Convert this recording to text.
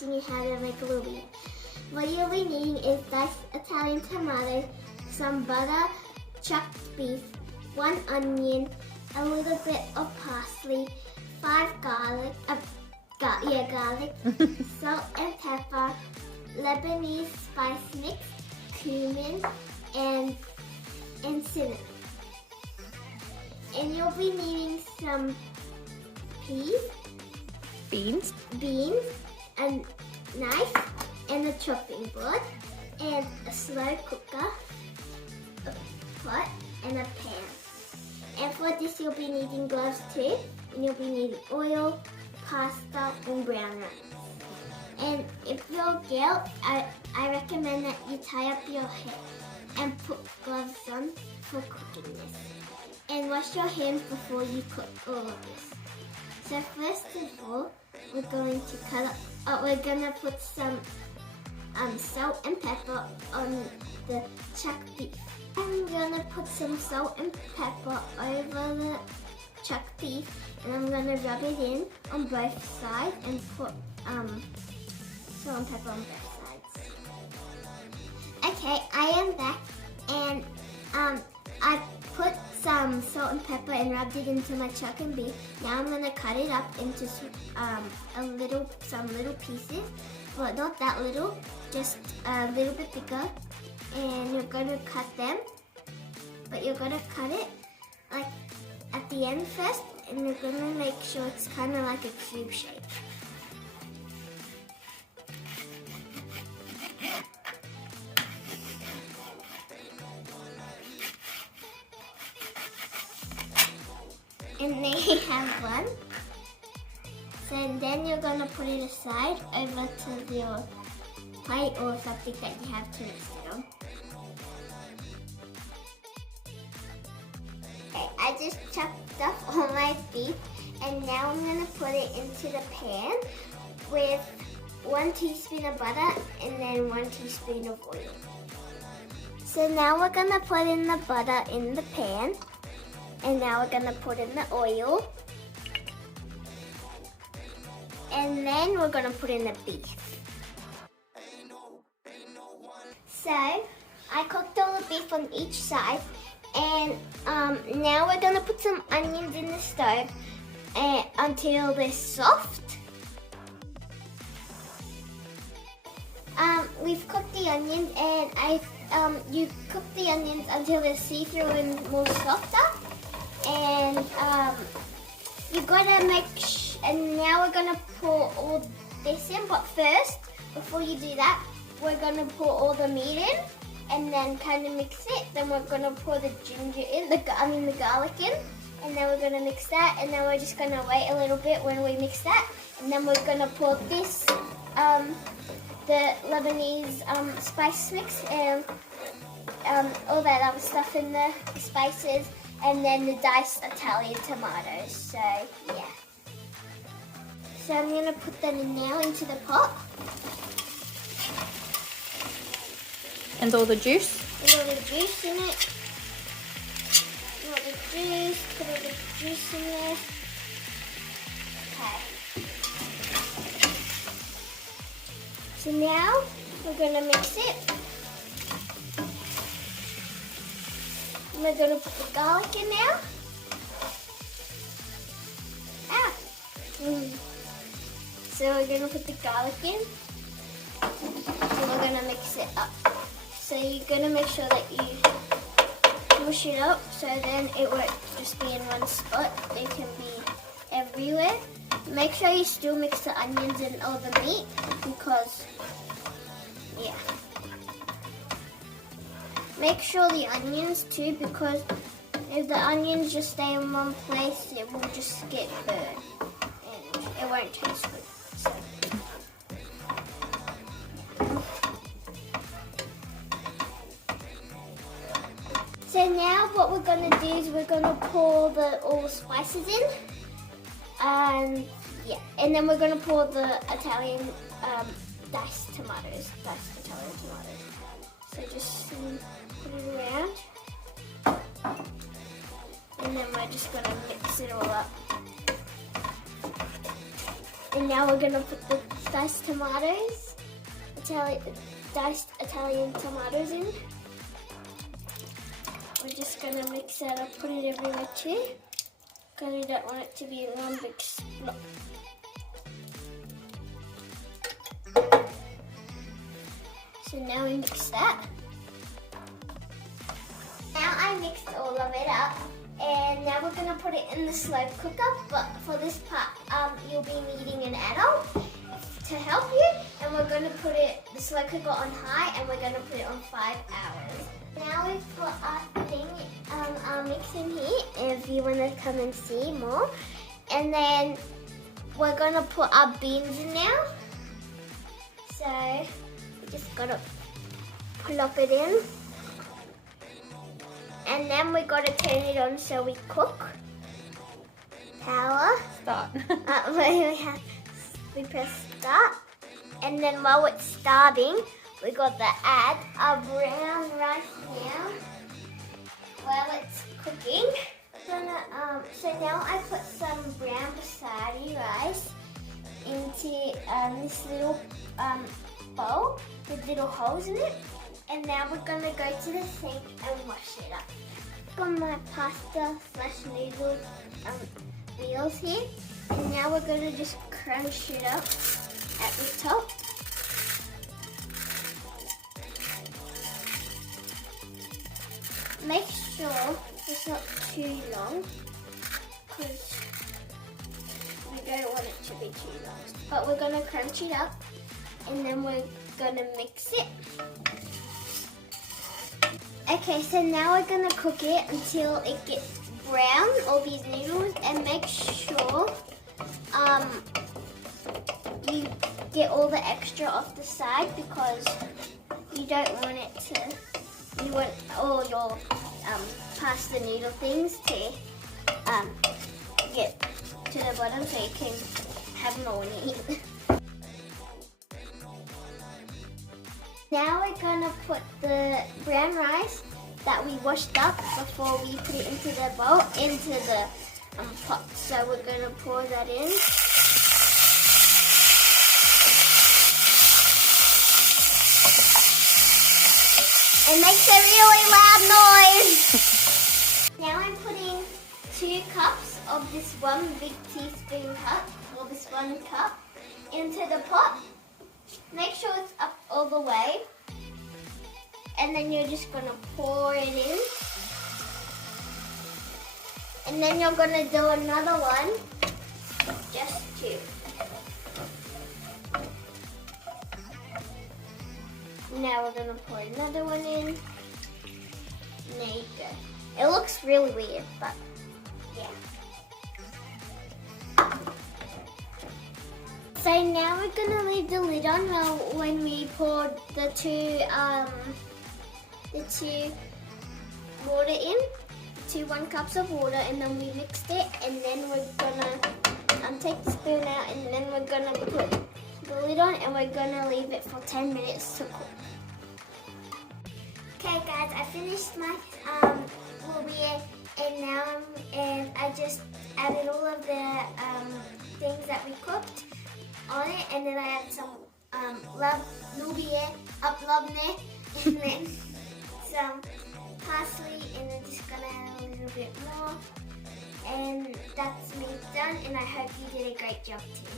teaching you how to make lubee. What you'll be needing is diced Italian tomatoes, some butter, chopped beef, 1 onion, a little bit of parsley, 5 garlic, garlic, salt and pepper, Lebanese spice mix, cumin, and cinnamon. And you'll be needing some beans, a knife, and a chopping board, and a slow cooker, a pot, and a pan. And for this you'll be needing gloves too, and you'll be needing oil, pasta, and brown rice. And if you're a girl, I recommend that you tie up your hair and put gloves on for cooking this. And wash your hands before you cook all of this. So first of all, we're going to put some salt and pepper on the chuck beef. I'm gonna put some salt and pepper over the chuck beef, and I'm gonna rub it in on both sides and put salt and pepper on both sides. Okay, I am back, and I put some salt and pepper and rubbed it into my chuck and beef. Now I'm gonna cut it up into some little pieces, but not that little, just a little bit bigger. And you're gonna cut them, but you're gonna cut it like at the end first, and you're gonna make sure it's kind of like a cube shape. And there you have one. So then you're gonna put it aside over to your plate or something that you have to mix it on. Okay, I just chopped up all my beef, and now I'm gonna put it into the pan with 1 teaspoon of butter and then 1 teaspoon of oil. So now we're gonna put in the butter in the pan. And now we're gonna put in the oil. And then we're gonna put in the beef. So, I cooked all the beef on each side. And now we're gonna put some onions in the stove until they're soft. We've cooked the onions, and you cook the onions until they're see-through and more softer. And you gotta and now we're gonna pour all this in, but first, before you do that, we're gonna pour all the meat in and then kind of mix it. Then we're gonna pour the ginger in, the garlic in, and then we're gonna mix that, and then we're just gonna wait a little bit when we mix that, and then we're gonna pour this, the Lebanese spice mix and all that other stuff in the spices, and then the diced Italian tomatoes. So yeah. So I'm gonna put that in now into the pot. And all the juice? And all the juice in it. All the juice, put all the juice in there. Okay. So now we're gonna mix it. We're going to put the garlic in now. So we're going to put the garlic in. And we're going to mix it up. So you're going to make sure that you mush it up, so then it won't just be in one spot. It can be everywhere. Make sure you still mix the onions and all the meat, because, yeah. Make sure the onions too, because if the onions just stay in one place, it will just get burnt and it won't taste good. So now what we're going to do is we're going to pour all the spices in, and yeah, and then we're going to pour the Italian diced Italian tomatoes. So just put it around, and then we're just going to mix it all up. And now we're gonna put the diced tomatoes, diced Italian tomatoes in. We're just gonna mix it up, put it everywhere too, because we don't want it to be in one big splot. So now we mix that. Now I mixed all of it up, and now we're gonna put it in the slow cooker. But for this part, you'll be needing an adult to help you. And we're gonna put the slow cooker on high, and we're gonna put it on 5 hours. Now we've put our mix in here, if you wanna come and see more. And then we're gonna put our beans in now. So we just gotta plop it in. And then we gotta turn it on so we cook. Power. Start. We press start. And then while it's starting, we got to add our brown rice now while it's cooking. So now I put some brown basmati rice into this little bowl with little holes in it. And now we're gonna go to the sink and wash it up. Got my pasta / noodle wheels here. And now we're gonna just crunch it up at the top. Make sure it's not too long, because we don't want it to be too long. But we're gonna crunch it up, and then we're gonna mix it. Okay, so now we're gonna cook it until it gets brown, all these noodles, and make sure you get all the extra off the side, because you don't want it to, you want all your pasta noodle things to get to the bottom so you can have more when you eat. Now we're gonna put the brown rice that we washed up before we put it into the bowl into the pot. So we're gonna pour that in. It makes a really loud noise. Now I'm putting 2 cups of this one big teaspoon cup, or this 1 cup, into the pot. Make sure it's up all the way, and then you're just gonna pour it in, and then you're gonna do another one, just 2. Now we're gonna pour another one in. There you go. It looks really weird, but yeah. So now we're gonna leave the lid on when we poured the two water in, 2 1 cups of water, and then we mixed it, and then we're gonna take the spoon out, and then we're gonna put the lid on, and we're gonna leave it for 10 minutes to cook. Okay guys, I finished my lubee, and I just added all of the things that we cooked on it, and then I add some lubee, and then some parsley, and then just gonna add a little bit more, and that's me done, and I hope you did a great job too.